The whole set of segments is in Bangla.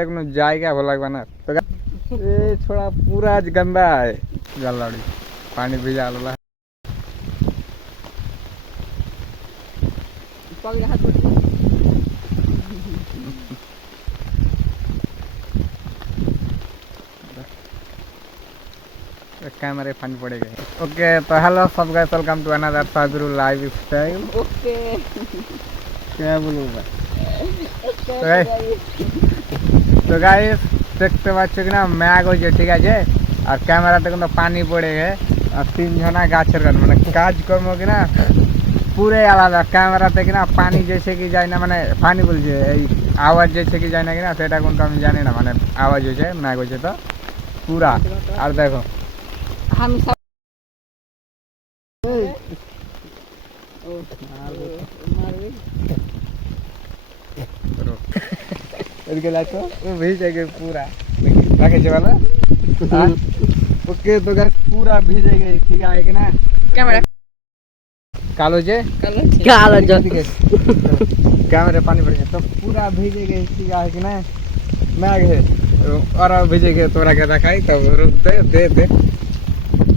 কোনো জায়গা ভালো লাগবে না তো ये थोड़ा पूरा आज गंदा है जलवाड़ी पानी भिजा वाला कैमरे फन पड़ेगा ओके तो हेलो सब guys welcome to another Sabirul lifestyle okay क्या बोलूं मैं तो गाइस দেখতে পাচ্ছ কিনা ম্যাগ হয়েছে ঠিক আছে আর ক্যামেরাতে কিন্তু পানি পড়ে গে আর তিনজনা গাছের কাজ মানে কাজকর্ম কিনা পুরে আলাদা ক্যামেরাতে কিনা পানি জেসে কি যায় না মানে পানি বলছে এই আওয়াজ জেসে কি যায় না কিনা সেটা কিন্তু আমি জানি না মানে আওয়াজ হয়েছে ম্যাগ হয়েছে তো পুরা আর দেখো हम सब এদিকে লাইছো ও ভিজে গে পুরা রাখেছে ভালো ওকে তো গাইস পুরা ভিজে গে ঠিক আছে কিনা कैमरा কালো যে काला जो कैमरे पानी पड़ गया तो पूरा भीजे गए ठीक है कि ना मैग है और भीजे गए तोरा के दिखाई तब रुक दे दे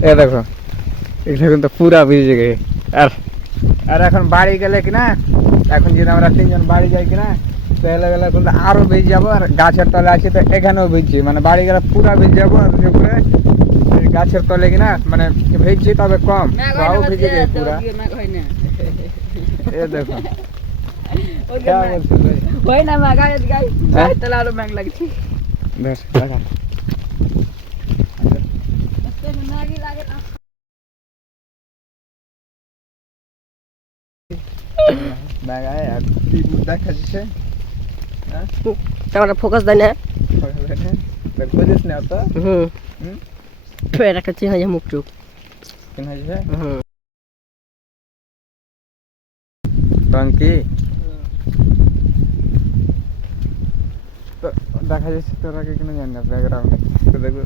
ये देखो এখন তো পুরা ভিজে গেছে আর এখন বাড়ি গেলে কি না এখন যদি আমরা তিনজন বাড়ি যাই কি না তাহলে গেলে কিন্তু আরো ভিজে যাবো আর গাছের তলে আছি তো এখানেও ভিজছি মানে বাড়ি গেলে পুরা ভিজে যাবো আর উপরে গাছের তলে কি না মানে ভিজছি তবে কম তাও ভিজে গেছে পুরা ये देखो क्या बोलते हैं होय ना मागा गाइस गाइस तलारो मैग लगछि बस लगा ते नागी लागे ना लगा यार ती मुद्दा खजिसे हां तोरा फोकस देने बिल्कुल दिस नहीं आता फेर रखछि है मुक चुप किन है टंकी तो দেখা যাচ্ছে তোরা কি কোনো জানি না ব্যাকগ্রাউন্ডে তো দেখো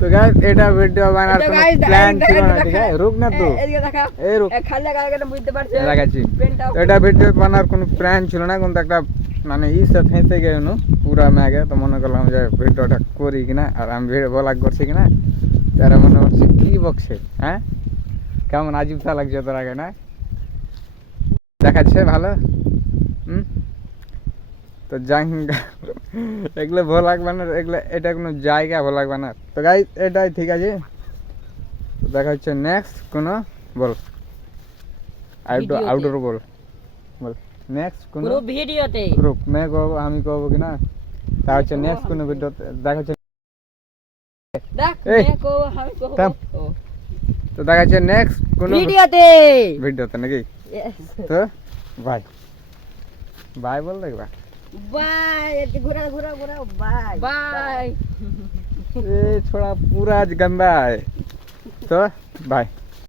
তো गाइस এটা ভিডিও বানার কোনো প্ল্যান ছিল না ঠিক আছে রুক না তো এদিকে দেখা এই রুক খালি লাগা গেলে বুঝতে পারছিস লাগাচ্ছি এটা ভিডিও বানার কোনো প্ল্যান ছিল না কিন্তু একটা মানে ই সব ফেঁসে গেল পুরা ম্যাগে তো মনে করলাম যে ভিডিওটা করি কিনা আর আমি ভিডিও ব্লগ করছি কিনা তারা মনে হচ্ছে কি বকছে হ্যাঁ কেমন আজব সা লাগছে তোর আগে না দেখাচ্ছে ভালো তো যাই এগুলো ভালো লাগবে না এগুলো এটা কোনো জায়গা ভালো লাগবে না তো গাইস এটাই ঠিক আছে দেখা হচ্ছে নেক্সট কোনো বল আউটডোর বল বল নেক্সট কোনো পুরো ভিডিওতে গ্রুপ মে কব আমি কব কি না তা হচ্ছে নেক্সট কোনো ভিডিও দেখা হচ্ছে দেখ এই, মে কো আমি কো থাম। তো দেখা হচ্ছে নেক্সট কোনো ভিডিওতে নাকি তো বাই বাই বল দেখবা बाय घुरा घुरा घुरा बाय बाय ये थोड़ा पूरा आज गंदा है तो बाय